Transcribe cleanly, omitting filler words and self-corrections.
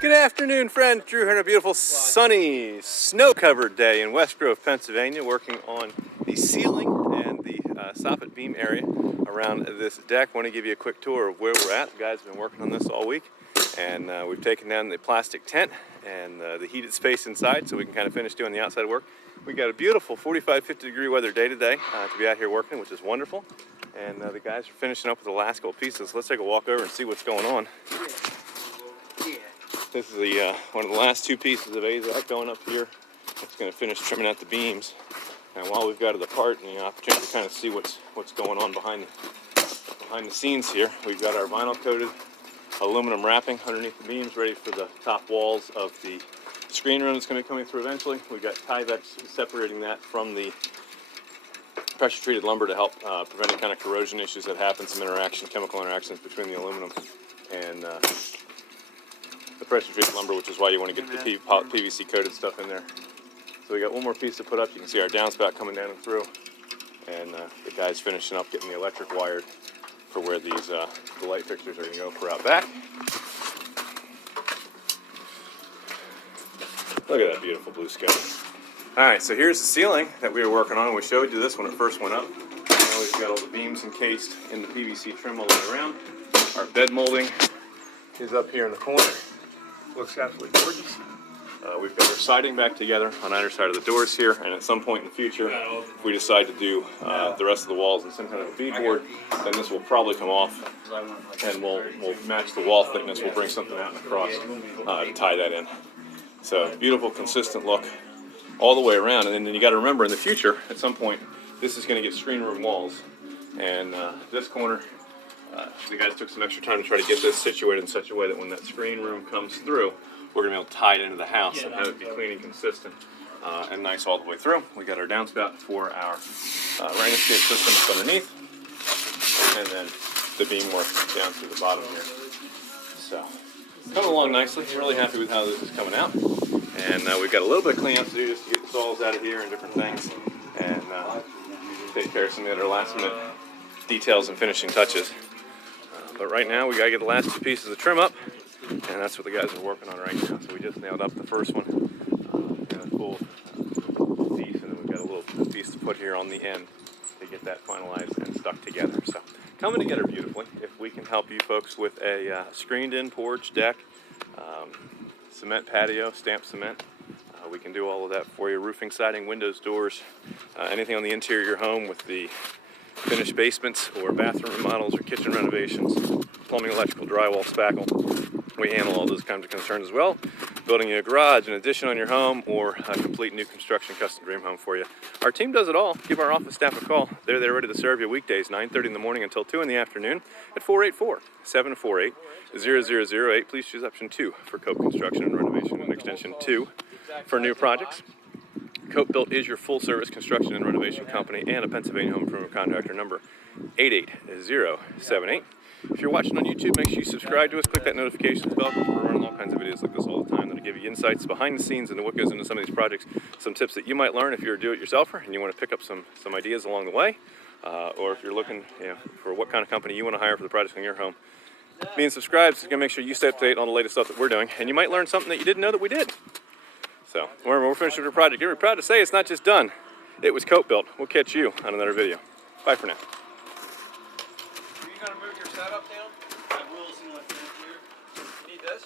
Good afternoon, friend. Drew here on a beautiful, sunny, snow-covered day in West Grove, Pennsylvania, working on the ceiling and the soffit beam area around this deck. Want to give you a quick tour of where we're at. The guys have been working on this all week, and we've taken down the plastic tent and the heated space inside so we can kind of finish doing the outside work. We got a beautiful 45-50 degree weather day today to be out here working, which is wonderful. And the guys are finishing up with the last couple pieces. Let's take a walk over and see what's going on. This is the one of the last two pieces of 𝗷𝘂𝘀𝘀 going up here. It's going to finish trimming out the beams. And while we've got it apart and the opportunity to kind of see what's going on behind the scenes here, we've got our vinyl coated aluminum wrapping underneath the beams, ready for the top walls of the screen room that's going to be coming through eventually. We've got 𝗗𝘂𝘀𝘀 separating that from the pressure treated lumber to help prevent any kind of corrosion issues that happen, some chemical interactions between the aluminum and the pressure treated lumber, which is why you want to get the PVC coated stuff in there. So we got one more piece to put up. You can see our downspout coming down and through, and the guys finishing up getting the electric wired for where these the light fixtures are going to go for out back. Look at that beautiful blue sky. All right, so here's the ceiling that we were working on. We showed you this when it first went up. Now we've got all the beams encased in the PVC trim all the way around. Our bed molding is up here in the corner. Looks absolutely gorgeous. We've got our siding back together on either side of the doors here, and at some point in the future, if we decide to do the rest of the walls in some kind of a beadboard, then this will probably come off, and we'll match the wall thickness. We'll bring something out and across to tie that in. So beautiful, consistent look all the way around. And then you got to remember, in the future, at some point, this is going to get screen room walls, and this corner. The guys took some extra time to try to get this situated in such a way that when that screen room comes through, we're going to be able to tie it into the house and have it be clean and consistent and nice all the way through. We got our downspout for our rain escape system that's underneath, and then the beam work down through the bottom here. So, coming along nicely. Really happy with how this is coming out. And we've got a little bit of cleanup to do just to get the saws out of here and different things, and take care of some of the other last minute details and finishing touches. But right now we gotta get the last two pieces of trim up, and that's what the guys are working on right now. So we just nailed up the first one, and a full piece, and then we've got a little piece to put here on the end to get that finalized and stuck together. So coming together beautifully. If we can help you folks with a screened-in porch, deck, cement patio, stamped cement, we can do all of that for you. Roofing, siding, windows, doors, anything on the interior of your home with the finished basements or bathroom remodels or kitchen renovations, plumbing, electrical, drywall, spackle. We handle all those kinds of concerns as well. Building you a garage, an addition on your home, or a complete new construction custom dream home for you. Our team does it all. Give our office staff a call. They're there ready to serve you weekdays, 9:30 in the morning until 2 in the afternoon at 484-748-0008. Please choose option 2 for Cope Construction and Renovation, and extension 2 for new projects. Cope Built is your full-service construction and renovation company and a Pennsylvania home improvement contractor, number 88078. If you're watching on YouTube, make sure you subscribe to us. Click that notifications bell, because we're running all kinds of videos like this all the time that'll give you insights behind the scenes into what goes into some of these projects, some tips that you might learn if you're a do-it-yourselfer and you want to pick up some ideas along the way, or if you're looking for what kind of company you want to hire for the projects in your home. Being subscribed is going to make sure you stay up to date on the latest stuff that we're doing, and you might learn something that you didn't know that we did. So, we're finished with your project. You're proud to say it's not just done. It was Cope Built. We'll catch you on another video. Bye for now. Are you going to move your setup down? I will as soon as I finish here. You need this?